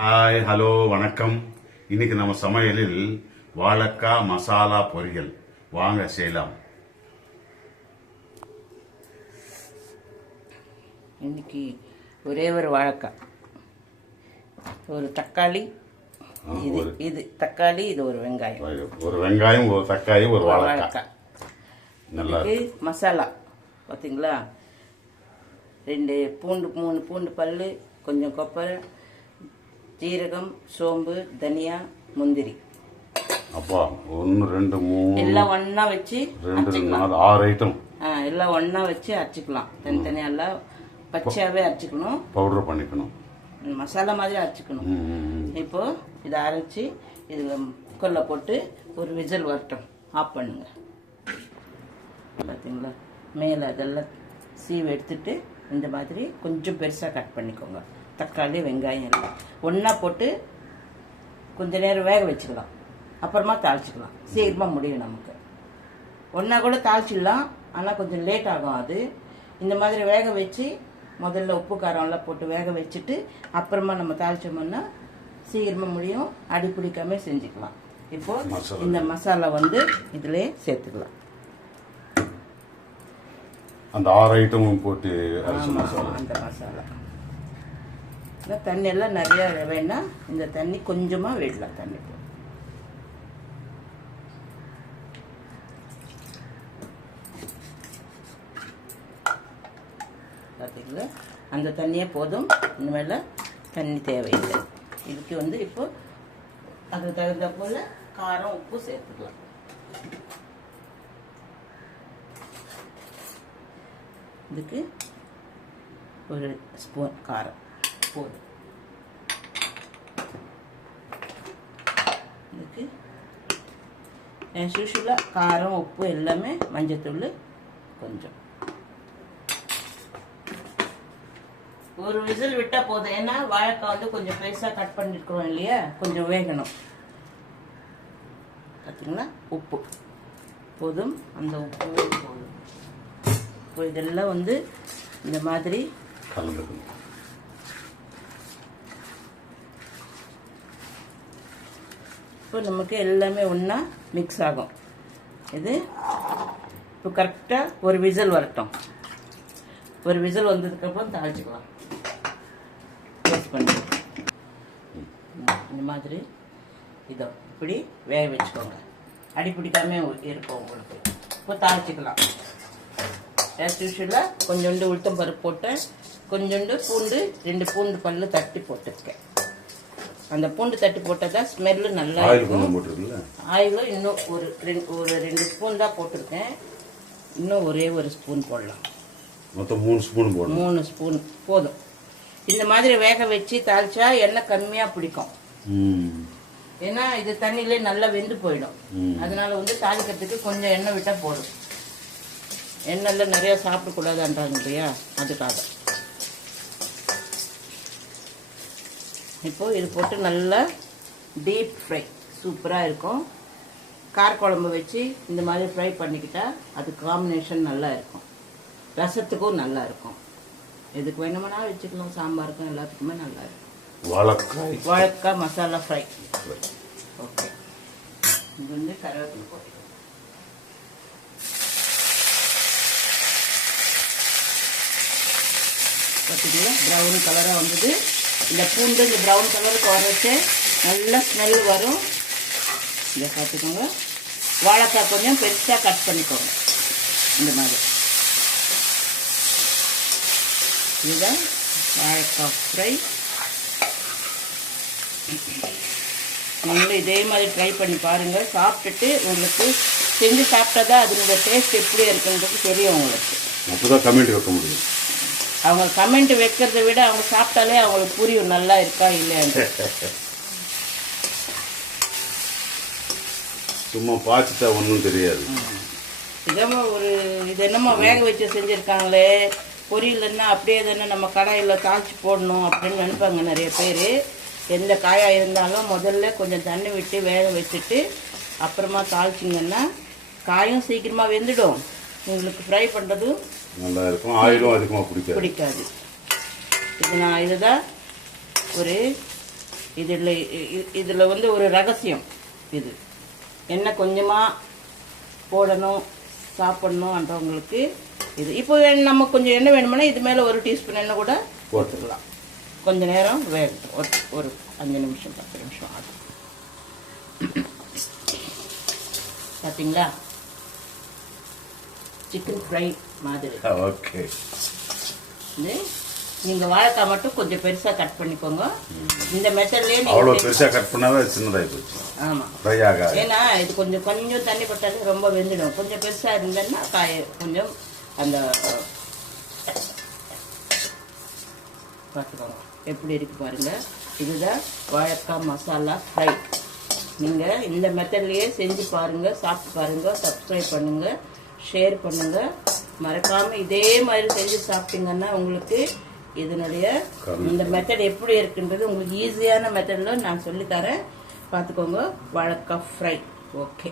Hi hello வணக்கம். இன்னைக்கு நம்ம சமையலில் வாழைக்காய் மசாலா பொரியல். வாங்க செய்யலாம். இன்னைக்கு ஒரே ஒரு வாழைக்காய் ஒரு தக்காளி இது இது தக்காளி இது ஒரு வெங்காயம். ஒரு வெங்காயம் ஒரு தக்காளி ஒரு வாழைக்காய் நல்லா மசாலா. பார்த்தீங்களா ரெண்டு பூண்டு மூணு பூண்டு பல் கொஞ்சம் கொப்பரை ஜீரகம் சோம்பு தனியா முந்திரி. அப்பா ஒன்று ரெண்டு மூணு. எல்லாம் ஒண்ணா வச்சு ரெண்டு ரெண்டு நாலு ஆறு ஐட்டம் ஆ, எல்லாம் ஒண்ணா வச்சு அரைச்சிக்கலாம். தனித்தனியாக எல்லாம் பச்சையாகவே அரைச்சிக்கணும். பவுடர் பண்ணிக்கணும். மசாலா மாதிரி அரைச்சிக்கணும். ம், ம், ம். இப்போ இதை அரைச்சி இதில் குக்கரில் போட்டு ஒரு விசில் வரட்டும். ஆஃப் பண்ணுங்க. பார்த்தீங்களா மேலே அதெல்லாம் சீவு எடுத்துட்டு இந்த மாதிரி கொஞ்சம் பெருசாக கட் பண்ணிக்கோங்க. தக்காளி வெங்காயம் எல்லாம். ஒன்றா போட்டு கொஞ்ச நேரம் வேக வச்சுக்கலாம். அப்புறமா தாளிச்சிக்கலாம். சீக்கிரமாக முடியும் நமக்கு. ஒன்றா கூட தாளிச்சிடலாம். ஆனால் கொஞ்சம் லேட் ஆகும் அது. இந்த மாதிரி வேக வச்சு முதல்ல உப்பு காரம் எல்லாம் போட்டு வேக வச்சுட்டு அப்புறமா நம்ம தாளிச்சோம்னா சீக்கிரமாக முடியும். அடி பிடிக்காம செஞ்சுக்கலாம். இப்போ மசாலா. இந்த மசாலா வந்து இதிலே சேர்த்துக்கலாம். அந்த ஆறு ஐட்டமும் போட்டு அரைச்ச மசாலா அந்த மசாலா. இந்த தண்ணி எல்லாம் நிறைய வேணா இந்த தண்ணி கொஞ்சமா விடலாம் தண்ணி. பார்த்தீங்களா அந்த தண்ணியே போதும். இனிமேல் தண்ணி தேவையில்லை. இதுக்கு வந்து இப்போ அது தகுந்த போல காரம் உப்பு சேர்த்துக்கலாம். இதுக்கு ஒரு ஸ்பூன் காரம். போதும். இதுக்கு as காரம் உப்பு எல்லாமே மஞ்சத்தூள் கொஞ்சம். ஒரு விசில் விட்டால் போதும். ஏன்னா வாழைக்காய் வந்து கொஞ்சம் பெருசாக கட் பண்ணிருக்கிறோம் இல்லையா? கொஞ்சம் வேகணும். பார்த்தீங்களா உப்பு. போதும். அந்த உப்பு போதும். இப்போ இதெல்லாம் வந்து இந்த மாதிரி கலந்துக்கணும். இப்போ நமக்கு எல்லாமே ஒன்றா மிக்ஸ் ஆகும். இது இப்போ கரெக்டாக ஒரு விசில் வரட்டும். ஒரு விசில் வந்ததுக்கப்புறம் தாளிச்சுக்கலாம். டேஸ்ட் பண்ணி இந்த மாதிரி இதோ இப்படி வேக வச்சுக்கோங்க. அடி பிடிக்காம இருக்கும் உங்களுக்கு. இப்போ தாளிச்சுக்கலாம். ஆஸ் யூஷுவலாக கொஞ்சோண்டு உளுத்தம் பருப்பு போட்டேன். கொஞ்சோண்டு பூண்டு ரெண்டு பூண்டு பல்லு தட்டி போட்டிருக்கேன். அந்த பூண்டு தட்டி போட்டால் தான் ஸ்மெல்லு நல்லா இருக்கும். ஆயிலும் இன்னும் ஒரு ரெண்டு ஒரு ரெண்டு ஸ்பூன் தான் போட்டிருக்கேன். இன்னும் ஒரே ஒரு ஸ்பூன் போடலாம். மொத்தம் மூணு ஸ்பூன் போடணும். மூணு ஸ்பூன் போதும். இந்த மாதிரி வேக வச்சு தாளிச்சா எண்ணெய் கம்மியாக பிடிக்கும். ஏன்னா இது தண்ணியிலே நல்லா வெந்து போயிடும். அதனால வந்து தாளிக்கிறதுக்கு கொஞ்சம் எண்ணெய் விட்டால் போதும். எண்ணெயில் நிறைய சாப்பிடக்கூடாதுன்றாங்க இல்லையா? அதுக்காக. இப்போ இது போட்டு நல்லா டீப் ஃப்ரை சூப்பராக இருக்கும். காரக்குழம்பு வச்சு இந்த மாதிரி ஃப்ரை பண்ணிக்கிட்டா அது காம்பினேஷன் நல்லா இருக்கும். ரசத்துக்கும் நல்லா இருக்கும். எதுக்கு வேணுமானா வச்சுக்கலாம். சாம்பாருக்கும் எல்லாத்துக்குமே நல்லா இருக்கும். வாழைக்காய். வாழைக்காய் மசாலா ஃப்ரை ஓகே இது வந்து கருவேப்பிலை போட்டு பார்த்தீங்களா? ப்ரௌன் கலராக வந்தது. இந்த பூண்டு இந்த ப்ரௌன் கலருக்கு வர வச்சு நல்ல ஸ்மெல் வரும். இதை பார்த்துக்கோங்க. வாழைக்காய் கொஞ்சம் பெருசாக கட் பண்ணிக்கோங்க. இந்த மாதிரி. இதுதான் வாழைக்காய் ஃப்ரை நீங்களும் இதே மாதிரி ட்ரை பண்ணி பாருங்கள் சாப்பிட்டுட்டு உங்களுக்கு செஞ்சு சாப்பிட்டா தான் அதனோட டேஸ்ட் எப்படி இருக்குன்றது தெரியும் உங்களுக்கு. அப்போ தான் கமெண்ட் வைக்க முடியும். அவங்க கமெண்ட் வைக்கிறத விட அவங்க சாப்பிட்டாலே அவங்களுக்கு புரியும் நல்லா இருக்கா இல்லையான்னு சும்மா பார்த்துட்டா ஒன்றும் தெரியாது. இதமா ஒரு இது என்னமோ வேக வச்சு செஞ்சுருக்காங்களே. பொரியலன்னா அப்படியே தானே நம்ம கடாயில் தாளிச்சு போடணும் அப்படின்னு நினைப்பாங்க நிறைய பேர். எந்த காயாக இருந்தாலும் முதல்ல கொஞ்சம் தண்ணி விட்டு வேக வச்சுட்டு அப்புறமா தாளிச்சிங்கன்னா காயும் சீக்கிரமாக வெந்துடும். உங்களுக்கு ஃப்ரை பண்ணுறதும் நல்லா இருக்கும் ஆயிலும் அதிகமாக பிடிக்காது. பிடிக்காது. இது நான் இதுதான் ஒரு இதில் இதில் வந்து ஒரு ரகசியம் இது. என்ன கொஞ்சமாக போடணும் சாப்பிடணுன்றவங்களுக்கு இது. இப்போ நம்ம கொஞ்சம் எண்ணெய் வேணுமுன்னா இது மேலே ஒரு டீஸ்பூன் எண்ணெய் கூட போட்டுக்கலாம். கொஞ்ச நேரம் வேகட்டும். ஒரு ஒரு அஞ்சு நிமிஷம் பத்து நிமிஷம் ஆகும். பார்த்தீங்களா சிக்கன் ஃப்ரை மாதிரி. ஓகே இது நீங்கள் வாழைக்காய் மட்டும் கொஞ்சம் பெருசாக கட் பண்ணிக்கோங்க. இந்த மெத்தட்லேயே அவ்வளோ பெருசாக கட் பண்ணாவே சின்னதாகி போச்சு. ஆமாம் ஃப்ரை ஆகாது. ஏன்னா இது கொஞ்சம் கொஞ்சம் தண்ணி பட்டாலே ரொம்ப வெந்துடும். கொஞ்சம் பெருசாக இருந்ததுன்னா காய கொஞ்சம் அந்த பார்த்துக்கோங்க. எப்படி இருக்கு பாருங்க. இதுதான் வாழைக்காய் மசாலா ஃப்ரை நீங்கள் இந்த மெத்தட்லேயே செஞ்சு பாருங்க சாப்பிட்டு பாருங்க சப்ஸ்கிரைப் பண்ணுங்க. ஷேர் பண்ணுங்க. மறக்காம இதே மாதிரி செஞ்சு சாப்பிட்டீங்கன்னா உங்களுக்கு இதனுடைய இந்த மெத்தட் எப்படி இருக்குன்றது உங்களுக்கு ஈஸியான மெத்தடில் நான் சொல்லித்தரேன் பார்த்துக்கோங்க. வாழைக்காய் ஃப்ரை ஓகே